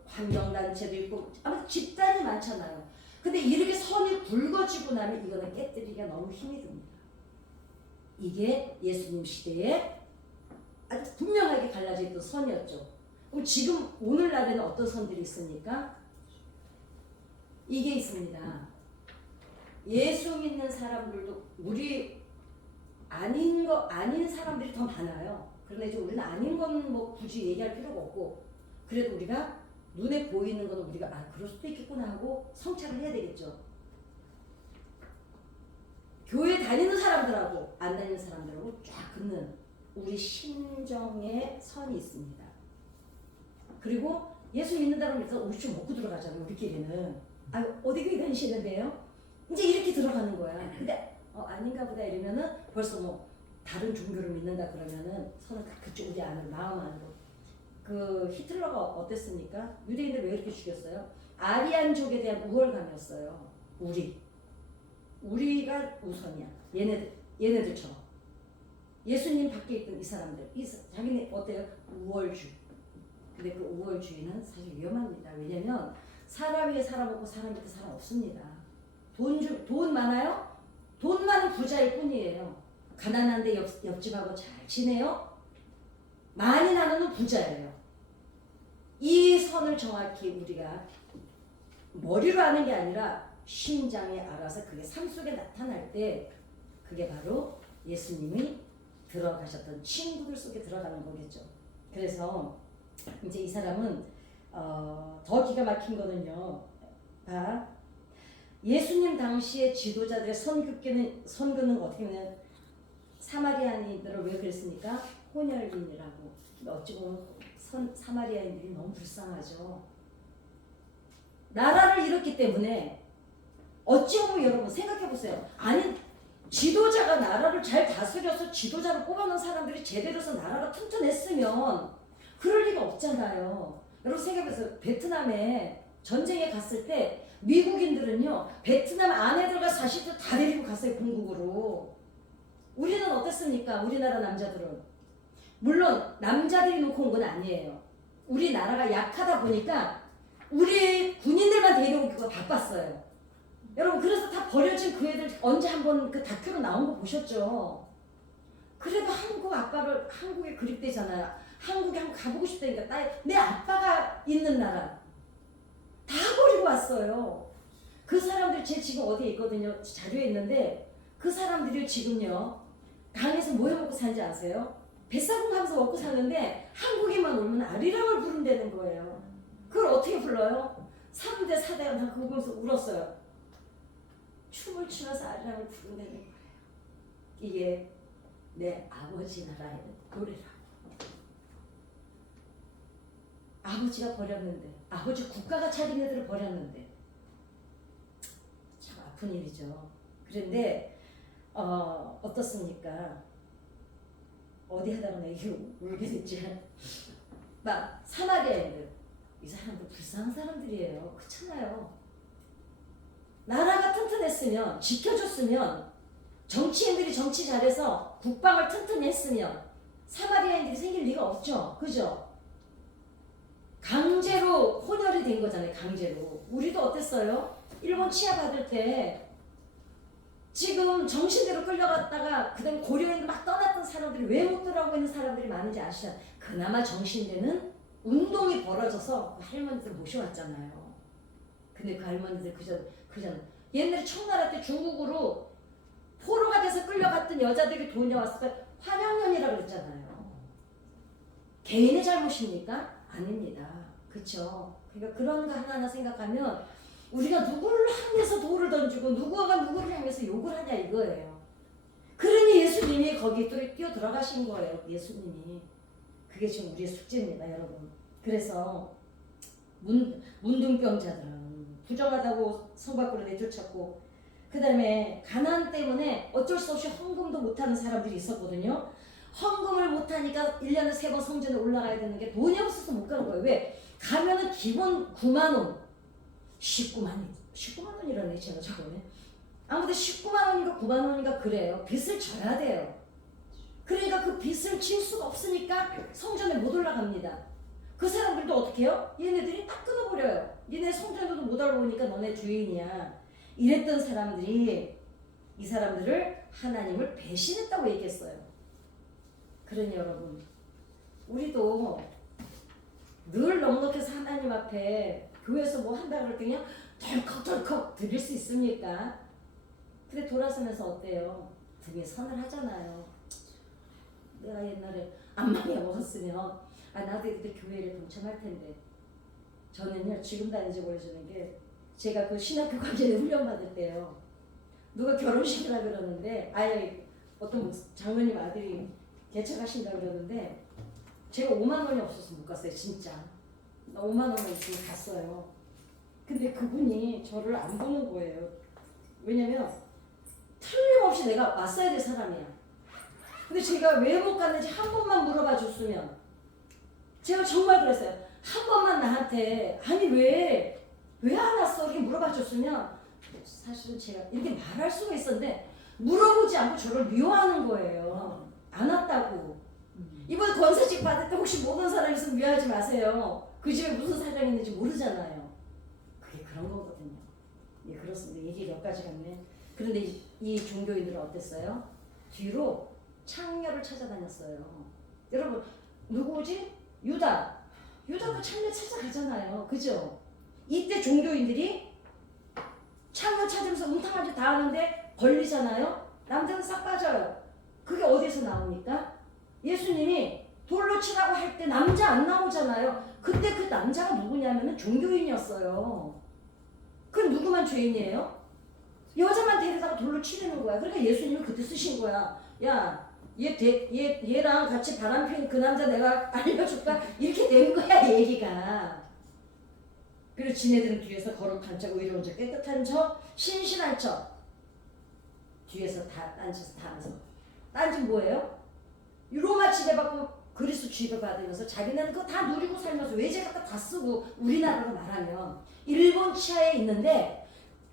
환경단체도 있고 아무튼 집단이 많잖아요. 근데 이렇게 선이 굵어지고 나면 이거는 깨뜨리기가 너무 힘이 듭니다. 이게 예수님 시대에 아주 분명하게 갈라져 있던 선이었죠. 그럼 지금 오늘날에는 어떤 선들이 있습니까? 이게 있습니다. 예수 믿는 사람들도 우리 아닌 사람들이 더 많아요. 그런데 이제 우리는 아닌 건 뭐 굳이 얘기할 필요가 없고, 그래도 우리가 눈에 보이는 건 우리가 그럴 수도 있겠구나 하고 성찰을 해야 되겠죠. 교회 다니는 사람들하고 안 다니는 사람들하고 쫙 긋는 우리 심정의 선이 있습니다. 그리고 예수 믿는다고 해서 우리 좀 먹고 들어가잖아요. 우리끼리는. 어디 교회 다니시는데요? 이제 이렇게 들어가는 거야. 근데 아닌가 보다 이러면은 벌써 뭐 다른 종교를 믿는다 그러면은 서로 다 그쪽 우리 안으로 마음 안으로. 그 히틀러가 어땠습니까? 유대인들 왜 이렇게 죽였어요? 아리안족에 대한 우월감이었어요. 우리가 우선이야. 얘네들처럼. 예수님 밖에 있던 이 사람들, 자기네 어때요? 우월주. 근데 그 우월주의는 사실 위험합니다. 왜냐면 사람 위에 사람 없고 사람 밑에 사람 없습니다. 돈 많아요? 돈 많은 부자일 뿐이에요. 가난한데 옆집하고 잘 지내요? 많이 나누는 부자예요. 이 선을 정확히 우리가 머리로 아는 게 아니라 심장에 알아서 그게 삶 속에 나타날 때 그게 바로 예수님이 들어가셨던 친구들 속에 들어가는 거겠죠. 그래서 이제 이 사람은 더 기가 막힌 거는요. 예수님 당시의 지도자들의 선교는 어떻게 보면 사마리아인들을 왜 그랬습니까? 혼혈민이라고. 어찌 보면 사마리아인들이 너무 불쌍하죠. 나라를 잃었기 때문에 어찌 보면 여러분 생각해 보세요. 아니 지도자가 나라를 잘 다스려서 지도자를 뽑아놓은 사람들이 제대로 해서 나라가 튼튼했으면 그럴 리가 없잖아요. 여러분 생각해보세요. 베트남에 전쟁에 갔을 때 미국인들은요 베트남 아내들과 자식들 다 데리고 갔어요. 본국으로. 우리는 어땠습니까? 우리나라 남자들은 물론 남자들이 놓고 온 건 아니에요. 우리나라가 약하다 보니까 우리 군인들만 데려오기가 바빴어요. 여러분 그래서 다 버려진 그 애들 언제 한번 그 다큐로 나온 거 보셨죠? 그래도 한국에 그립대잖아요. 한국에 한번 가보고 싶다니까 내 아빠가 있는 나라 다 버리고 왔어요. 그 사람들 제 지금 어디에 있거든요. 자료에 있는데 그 사람들이 지금요 강에서 뭐 해먹고 사는지 아세요? 뱃사공 하면서 먹고 사는데 한국에만 오면 아리랑을 부른다는 거예요. 그걸 어떻게 불러요? 3대 4대가 다 그거 보면서 울었어요. 춤을 추면서 아리랑을 부른다는 거예요. 이게 내 아버지 나라의 노래라고. 아버지가 버렸는데, 아버지 국가가 차린 애들을 버렸는데 참 아픈 일이죠. 그런데 어떻습니까? 어디 하다가 내가 울게 됐지. 막 사마리아인들, 이 사람들 불쌍한 사람들이에요. 그렇잖아요. 나라가 튼튼했으면, 지켜줬으면, 정치인들이 정치 잘해서 국방을 튼튼히 했으면 사마리아인들이 생길 리가 없죠. 그죠? 강제로 혼혈이 된 거잖아요. 강제로. 우리도 어땠어요? 일본 치아 받을 때 지금 정신대로 끌려갔다가 그다음 고려인도 막 떠났던 사람들이 왜 못 들어가고 있는 사람들이 많은지 아시잖아요. 그나마 정신대는 운동이 벌어져서 할머니들 모셔왔잖아요. 근데 그 할머니들 그전 옛날에 청나라 때 중국으로 포로가 돼서 끌려갔던 여자들이 돈이 왔을 때 환양년이라고 그랬잖아요. 개인의 잘못입니까? 아닙니다. 그쵸? 그러니까 그런 거 하나하나 생각하면 우리가 누구를 향해서 돌을 던지고 누구가 누구를 향해서 욕을 하냐 이거예요. 그러니 예수님이 거기 뛰어 들어가신 거예요. 예수님이. 그게 지금 우리의 숙제입니다, 여러분. 그래서 문둥병자들은 부정하다고 성 밖으로 내쫓았고 그 다음에 가난 때문에 어쩔 수 없이 헌금도 못하는 사람들이 있었거든요. 헌금을 못하니까 1년에 3번 성전에 올라가야 되는 게 돈이 없어서 못 가는 거예요. 왜? 가면은 기본 9만 원. 19만 원이라네 제가 저번에. 아무튼 19만 원인가 9만 원인가 그래요. 빚을 져야 돼요. 그러니까 그 빚을 질 수가 없으니까 성전에 못 올라갑니다. 그 사람들도 어떻게 해요? 얘네들이 딱 끊어버려요. 얘네 성전에도 못 올라오니까 너네 주인이야. 이랬던 사람들이 이 사람들을 하나님을 배신했다고 얘기했어요. 그러니 여러분 우리도 늘 넉넉해서 하나님 앞에 교회에서 뭐 한다 그럴 때 그냥 덜컥덜컥 드릴 수 있습니까? 근데 돌아서면서 어때요? 등에 선을 하잖아요. 내가 옛날에 안 많이 먹었으면 나도 그때 교회를 동참할 텐데. 저는요 지금 다닌지 모르시는 게 제가 그 신학교 관계에 훈련받을 때요. 누가 결혼식이라 그러는데 어떤 장로님 아들이 개척하신다 그러는데 제가 5만 원이 없어서 못 갔어요. 진짜. 나 5만 원만 있으면 갔어요. 근데 그분이 저를 안 보는 거예요. 왜냐면 틀림없이 내가 왔어야 될 사람이야. 근데 제가 왜 못 갔는지 한 번만 물어봐 줬으면 제가 정말 그랬어요. 한 번만 나한테 아니 왜 안 왔어? 이렇게 물어봐 줬으면 사실은 제가 이렇게 말할 수가 있었는데 물어보지 않고 저를 미워하는 거예요. 안 왔다고. 이번 권사직 받을 때 혹시 모르는 사람 있으면 미워하지 마세요. 그 집에 무슨 사정이 있는지 모르잖아요. 그게 그런 거거든요. 예, 그렇습니다. 얘기 몇 가지 같네. 그런데 이 종교인들은 어땠어요? 뒤로 창녀를 찾아다녔어요. 여러분 누구지? 유다도 창녀 찾아가잖아요. 그죠? 이때 종교인들이 창녀 찾으면서 음탕한 짓 다 하는데 걸리잖아요. 남자는 싹 빠져요. 그게 어디서 나옵니까? 예수님이 돌로 치라고 할 때 남자 안 나오잖아요. 그때 그 남자가 누구냐면은 종교인이었어요. 그럼 누구만 죄인이에요? 여자만 데려다가 돌로 치려는 거야. 그러니까 예수님이 그때 쓰신 거야. 야, 얘랑 같이 바람핀 그 남자 내가 알려줄까? 이렇게 된 거야 얘기가. 그리고 지네들은 뒤에서 거룩한 척, 의로운 척, 깨끗한 척, 신실한 척 뒤에서 다 딴짓을 다 하면서. 딴짓 뭐예요? 로마 지배받고 그리스 지배받으면서 자기는 그거 다 누리고 살면서 외제 갖다 다 쓰고 우리나라로 말하면 일본 치하에 있는데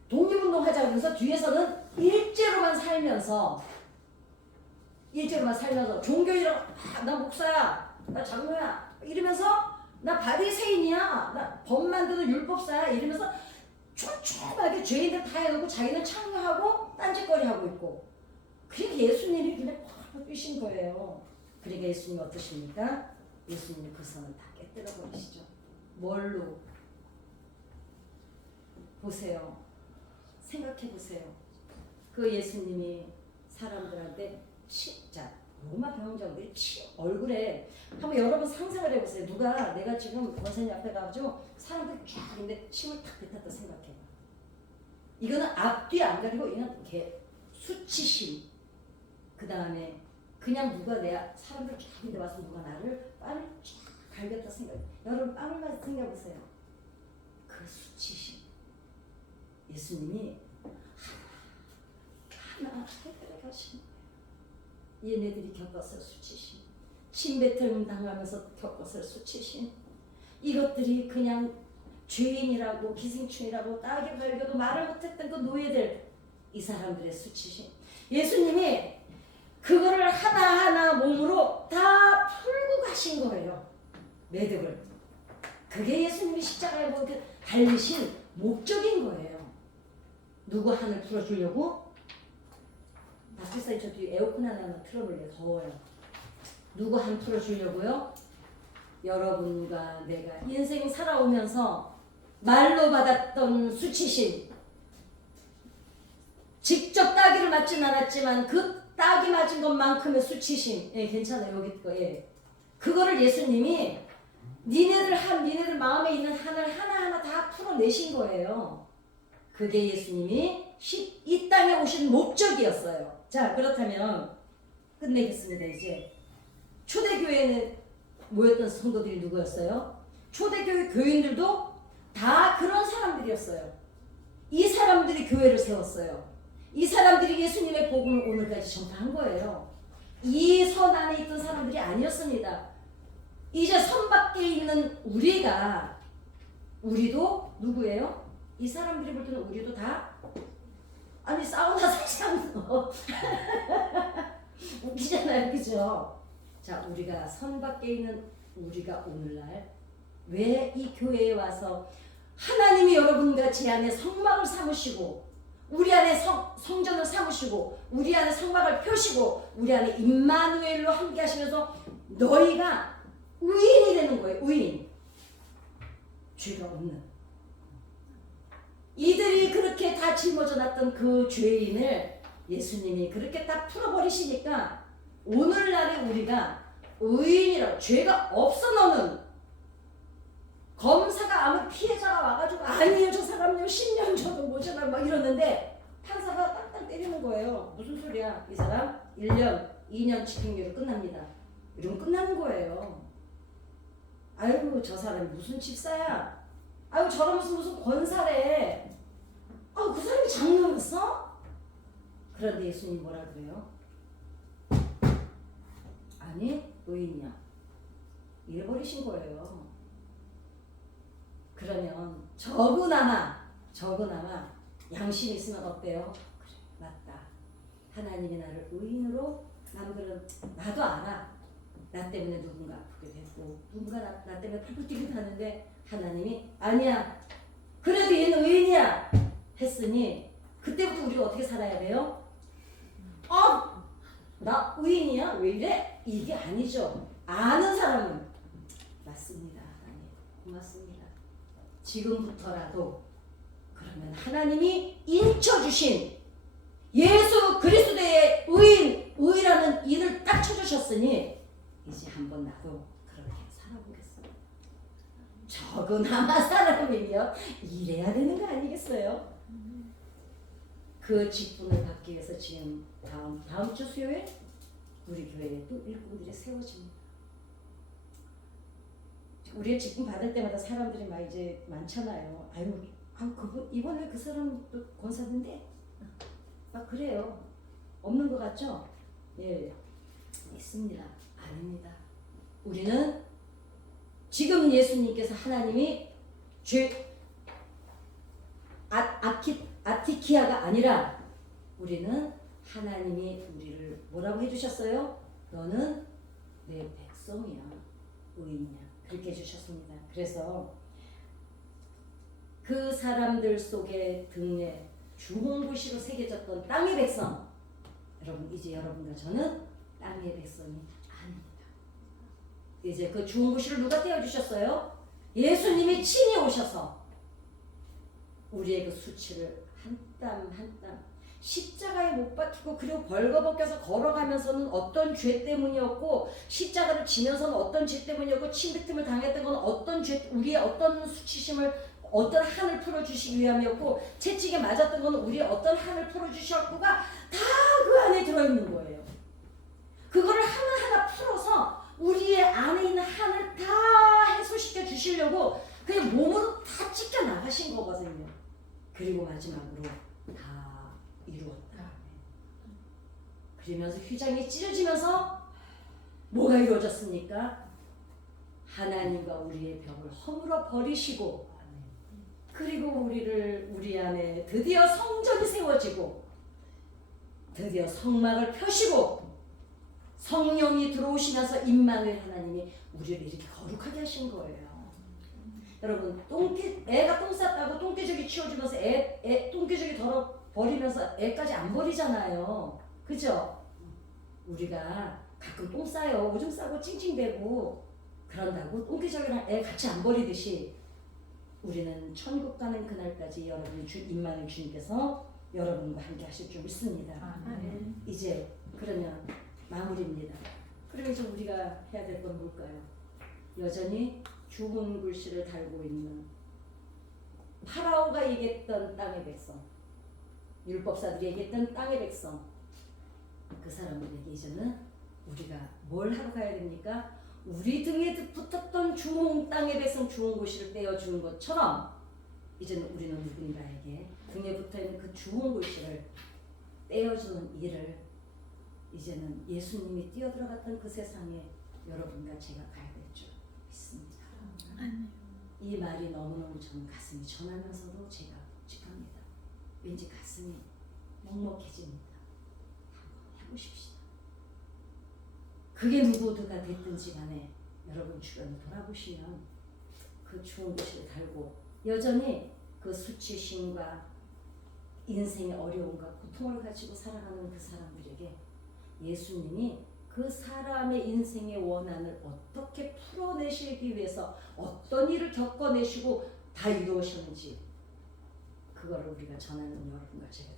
독립운동 하자 그러면서 뒤에서는 일제로만 살면서 종교이라고 나 목사야 나 장로야 이러면서 나 바리새인이야 나 법 만드는 율법사야 이러면서 촘촘하게 죄인들 다 해놓고 자기는 창녀하고 딴짓거리 하고 있고. 그러니까 예수님이 그냥 팍 뛰신 거예요. 그러니까 예수님이 어떠십니까? 예수님이 그 선을 다 깨뜨려 버리시죠. 뭘로? 보세요. 생각해 보세요. 그 예수님이 사람들한테 자 로마 병정들이 얼굴에 한번 여러분 상상을 해보세요. 누가 내가 지금 원사님 앞에 가가지고 사람들 쫙 있는데 침을 탁 뱉었다 생각해봐. 이거는 앞뒤 안 가리고 이건 이렇게 수치심. 그 다음에 그냥 누가 사람들 쫙 있는데 와서 누가 나를 뺨을 쫙 갈겼다 생각해. 여러분 뺨을 생각해보세요. 그 수치심. 예수님이 하나 해결해 가시는 얘네들이 겪었을 수치심, 침뱉음 당하면서 겪었을 수치심, 이것들이 그냥 죄인이라고 기생충이라고 따게 걸려도 말을 못했던 그 노예들, 이 사람들의 수치심. 예수님이 그거를 하나하나 몸으로 다 풀고 가신 거예요. 매듭을. 그게 예수님이 십자가에 달리신 목적인 거예요. 누구 한을 풀어주려고? 박사님 저 뒤에 에어컨 하나만 틀어볼래요. 더워요. 누구 한 풀어주려고요? 여러분과 내가 인생 살아오면서 말로 받았던 수치심, 직접 따기를 맞진 않았지만 그 따기 맞은 것만큼의 수치심, 예, 괜찮아요. 여기 거, 예. 그거를 예수님이 니네들 마음에 있는 한을 하나하나 다 풀어내신 거예요. 그게 예수님이 이 땅에 오신 목적이었어요. 자, 그렇다면 끝내겠습니다. 이제 초대교회에 모였던 성도들이 누구였어요? 초대교회 교인들도 다 그런 사람들이었어요. 이 사람들이 교회를 세웠어요. 이 사람들이 예수님의 복음을 오늘까지 전파한 거예요. 이 선 안에 있던 사람들이 아니었습니다. 이제 선 밖에 있는 우리도 누구예요? 이 사람들이 볼 때는 우리도 다 아니 사우나 상상도 웃기잖아요. 그죠? 자, 우리가 선 밖에 있는 우리가 오늘날 왜 이 교회에 와서 하나님이 여러분과 제 안에 성막을 삼으시고 우리 안에 성전을 삼으시고 우리 안에 성막을 펴시고 우리 안에 임마누엘로 함께 하시면서 너희가 의인이 되는 거예요. 의인. 죄가 없는 이들이 그렇게 다 짊어져 놨던 그 죄인을 예수님이 그렇게 딱 풀어버리시니까 오늘날에 우리가 의인이라고 죄가 없어 너는 검사가 아무 피해자가 와가지고 아니에요 저 사람요 10년 줘도 모자라 막 이러는데 판사가 딱딱 때리는 거예요. 무슨 소리야 이 사람 1년 2년 집행유예로 끝납니다. 이러면 끝나는 거예요. 아이고 저 사람이 무슨 집사야 아이고 저러면서 무슨 권사래 아우 그 사람이 장로였어? 그런데 예수님 뭐라 그래요? 아니 의인이야 이래버리신 거예요. 그러면 적으나마 양심이 있으면 어때요? 그래 맞다 하나님이 나를 의인으로 남들은 나도 알아 나 때문에 누군가 아프게 됐고 누군가 나 때문에 팔불 뛰기도 하는데 하나님이 아니야 그래도 얘는 의인이야 했으니 그때부터 우리가 어떻게 살아야 돼요? 나 의인이야? 왜 이래? 이게 아니죠. 아는 사람은 맞습니다. 하나님 고맙습니다. 지금부터라도 그러면 하나님이 인쳐주신 예수 그리스도의 의라는 인을 딱 쳐주셨으니 이제 한번 나도 그렇게 살아보겠습니다. 적으나마 사람이며 이래야 되는 거 아니겠어요? 그 직분을 받기 위해서 지금 다음 주 수요일 우리 교회에 또 일꾼들이 세워집니다. 우리의 직분 받을 때마다 사람들이 막 이제 많잖아요. 그분 이번에 그 사람 또 권사인데 막 그래요. 없는 것 같죠? 예, 있습니다. 아닙니다. 우리는 지금 예수님께서 하나님이 아티키아가 아니라 우리는 하나님이 우리를 뭐라고 해주셨어요? 너는 내 백성이야, 의인이야. 그렇게 해주셨습니다. 그래서 그 사람들 속에 등에 주홍글씨로 새겨졌던 땅의 백성, 여러분 이제 여러분과 저는 땅의 백성이 아닙니다. 이제 그 주홍글씨를 누가 떼어주셨어요? 예수님이 친히 오셔서 우리의 그 수치를 한 땀 한 땀 십자가에 못 박히고 그리고 벌거벗겨서 걸어가면서는 어떤 죄 때문이었고 십자가를 지면서는 어떤 죄 때문이었고 침뱉음을 당했던 건 어떤 죄 우리의 어떤 수치심을 어떤 한을 풀어주시기 위함이었고 채찍에 맞았던 건 우리의 어떤 한을 풀어주셨고가 다 그 안에 들어있는 거예요. 그거를 하나하나 풀어서 우리의 안에 있는 한을 다 해소시켜 주시려고 그냥 몸으로 다 찢겨 나가신 거거든요. 그리고 마지막으로 다 이루었다. 그러면서 휘장이 찢어지면서 뭐가 이루어졌습니까? 하나님과 우리의 벽을 허물어 버리시고 그리고 우리 안에 드디어 성전이 세워지고 드디어 성막을 펴시고 성령이 들어오시면서 임마누엘 하나님이 우리를 이렇게 거룩하게 하신 거예요. 여러분 애가 똥 쌌다고 똥개저기 치워주면서 똥개저기 덜어 버리면서 애까지 안 버리잖아요. 그죠? 우리가 가끔 똥 싸요. 오줌 싸고 찡찡대고 그런다고 똥개저기랑 애 같이 안 버리듯이 우리는 천국 가는 그날까지 여러분 임마누엘 주님께서 여러분과 함께 하실 줄 믿습니다. 이제 그러면 마무리입니다. 그러면 이제 우리가 해야 될 건 뭘까요? 여전히 죽은 글씨를 달고 있는 파라오가 얘기했던 땅의 백성, 율법사들이 얘기했던 땅의 백성, 그 사람들에게 이제는 우리가 뭘 하러 가야 됩니까? 우리 등에 붙었던 주홍 땅의 백성 주홍 글씨를 떼어주는 것처럼 이제는 우리는 누군가에게 등에 붙어있는 그 주홍 글씨를 떼어주는 일을 이제는 예수님이 뛰어들어갔던 그 세상에 여러분과 제가 가야 될 줄 믿습니다. 이 말이 너무너무 저는 가슴이 전하면서도 제가 묵직합니다. 왠지 가슴이 먹먹해집니다. 한번 해보십시다. 그게 누구가 됐든지 간에 여러분 주변을 돌아보시면 그 주홍 글씨를 달고 여전히 그 수치심과 인생의 어려움과 고통을 가지고 살아가는 그 사람들에게 예수님이 그 사람의 인생의 원한을 어떻게 풀어내시기 위해서 어떤 일을 겪어내시고 다 이루으셨는지 그거를 우리가 전하는 여러분과 제가